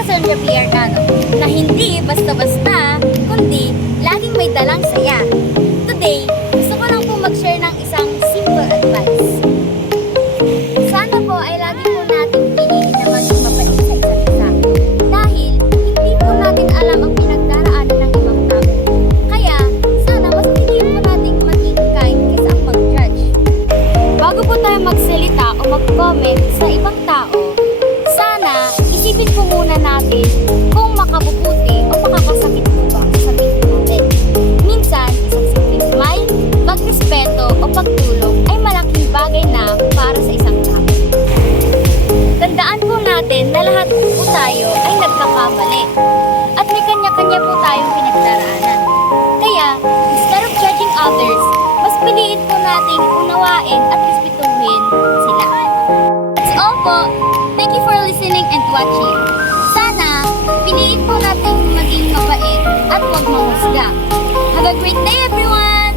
tsaka Sandra P. Arcano na hindi basta-basta, kundi laging may dalang saya. Today, gusto ko lang po mag-share ng isang simple advice. Sana po ay lagi po natin piliin na maging mabait sa isa't isa. Dahil hindi po natin alam ang pinagdaraanan ng ibang tao. Kaya, sana mas piliin po natin maging kind kaysa ang mag-judge. Bago po tayo magsalita o mag-comment sa ibang tao, sana isipin po muna natin kung makabubuti o makakasakit po ba ang sasabihin natin. Minsan, isang simpleng smile, pagrespeto o pagtulong ay malaking bagay na para sa isang tao. Tandaan po natin na lahat po tayo ay nagkakamali at may kanya-kanya po tayong pinagdaraanan. Kaya, instead of judging others, mas piliin po nating unawain at respetuhin sila. That's all po. Thank you for listening and watching. Sana, piliin po natin maging mabait at huwag manghusga. Have a great day, everyone!